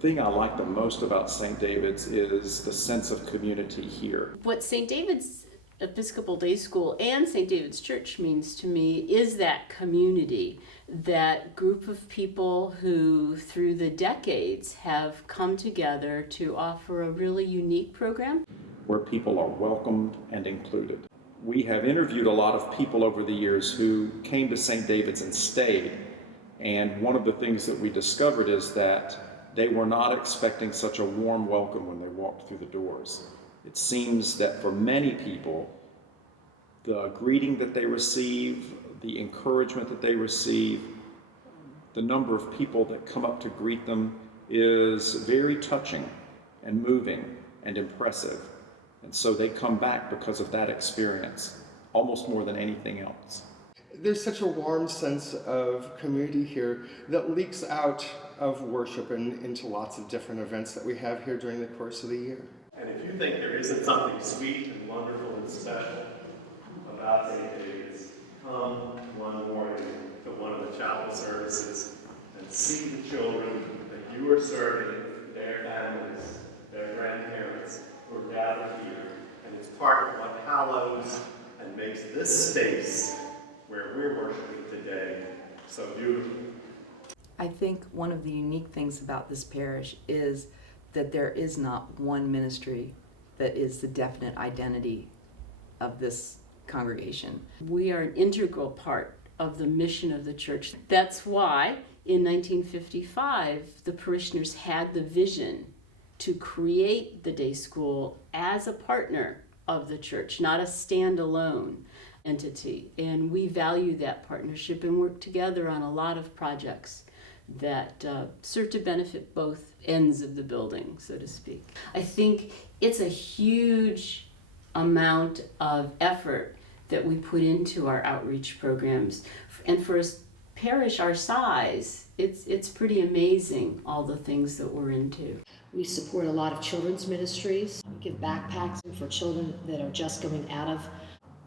thing I like the most about St. David's is the sense of community here. What St. David's Episcopal Day School and St. David's Church means to me is that community, that group of people who through the decades have come together to offer a really unique program where people are welcomed and included. We have interviewed a lot of people over the years who came to St. David's and stayed, and one of the things that we discovered is that they were not expecting such a warm welcome when they walked through the doors. It seems that for many people, the greeting that they receive, the encouragement that they receive, the number of people that come up to greet them is very touching and moving and impressive. And so they come back because of that experience, almost more than anything else. There's such a warm sense of community here that leaks out of worship and into lots of different events that we have here during the course of the year. And if you think there isn't something sweet and wonderful and special about St. David's, come one morning to one of the chapel services and see the children that you are serving, their families, their grandparents, who are gathered here. And it's part of what hallows and makes this space where we're worshiping today so beautiful. I think one of the unique things about this parish is that there is not one ministry that is the definite identity of this congregation. We are an integral part of the mission of the church. That's why in 1955 the parishioners had the vision to create the day school as a partner of the church, not a standalone entity. And we value that partnership and work together on a lot of projects that serve to benefit both ends of the building, so to speak. I think it's a huge amount of effort that we put into our outreach programs. And for a parish our size, it's pretty amazing all the things that we're into. We support a lot of children's ministries. We give backpacks for children that are just coming out of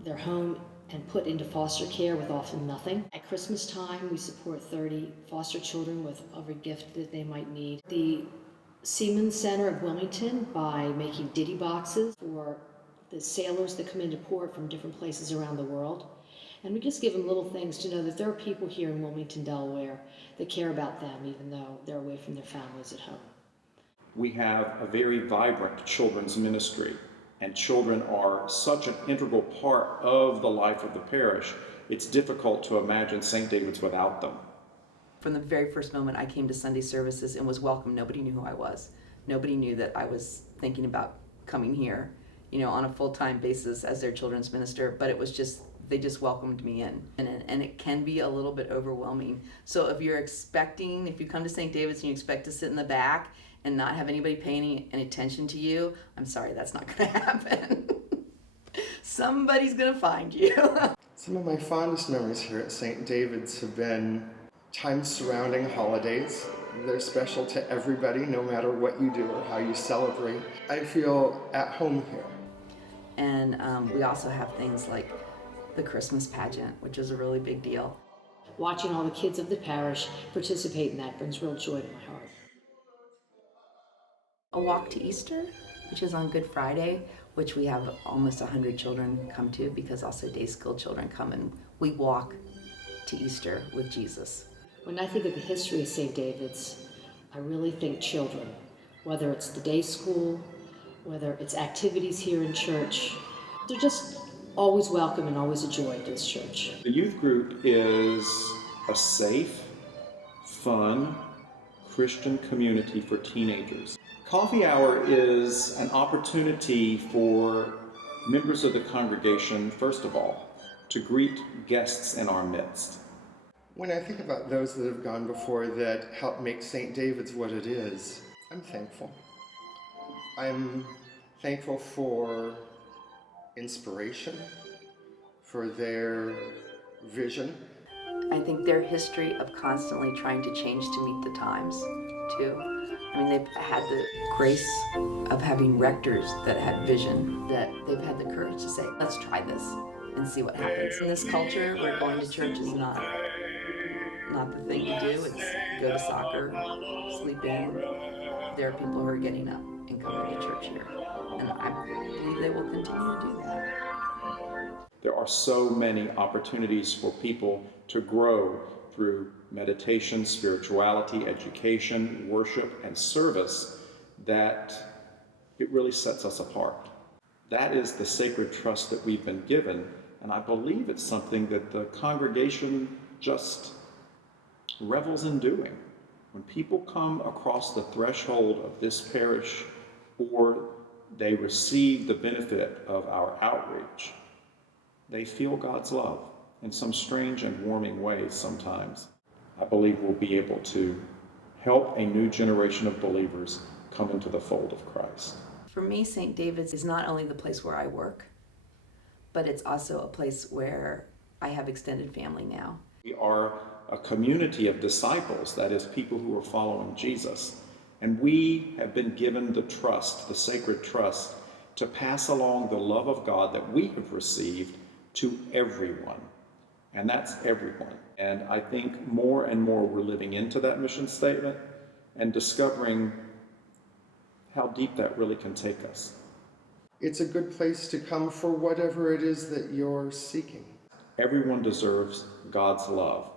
their home and put into foster care with often nothing. At Christmas time, we support 30 foster children with every gift that they might need. The Seaman Center of Wilmington by making ditty boxes for the sailors that come into port from different places around the world. And we just give them little things to know that there are people here in Wilmington, Delaware that care about them even though they're away from their families at home. We have a very vibrant children's ministry, and children are such an integral part of the life of the parish. It's difficult to imagine St. David's without them. From the very first moment I came to Sunday services and was welcomed, nobody knew who I was. Nobody knew that I was thinking about coming here, on a full-time basis as their children's minister, but it was just, they just welcomed me in. And it can be a little bit overwhelming. So if you come to St. David's and you expect to sit in the back and not have anybody paying any attention to you, I'm sorry, that's not gonna happen. Somebody's gonna find you. Some of my fondest memories here at St. David's have been times surrounding holidays. They're special to everybody, no matter what you do or how you celebrate. I feel at home here. And we also have things like the Christmas pageant, which is a really big deal. Watching all the kids of the parish participate in that brings real joy to my heart. A walk to Easter, which is on Good Friday, which we have almost 100 children come to because also day school children come and we walk to Easter with Jesus. When I think of the history of St. David's, I really think children, whether it's the day school, whether it's activities here in church. They're just always welcome and always a joy at this church. The youth group is a safe, fun, Christian community for teenagers. Coffee hour is an opportunity for members of the congregation, first of all, to greet guests in our midst. When I think about those that have gone before that helped make St. David's what it is, I'm thankful. I'm thankful for inspiration, for their vision. I think their history of constantly trying to change to meet the times, too. I mean, they've had the grace of having rectors that had vision, that they've had the courage to say, let's try this and see what happens. In this culture where going to church is not the thing to do. It's go to soccer, sleep in, there are people who are getting up and coming to church here. And I believe they will continue to do that. There are so many opportunities for people to grow through meditation, spirituality, education, worship, and service that it really sets us apart. That is the sacred trust that we've been given, and I believe it's something that the congregation just revels in doing. When people come across the threshold of this parish or they receive the benefit of our outreach, they feel God's love in some strange and warming ways sometimes. I believe we'll be able to help a new generation of believers come into the fold of Christ. For me, St. David's is not only the place where I work, but it's also a place where I have extended family now. We are a community of disciples, that is, people who are following Jesus. And we have been given the trust, the sacred trust, to pass along the love of God that we have received to everyone. And that's everyone. And I think more and more we're living into that mission statement and discovering how deep that really can take us. It's a good place to come for whatever it is that you're seeking. Everyone deserves God's love.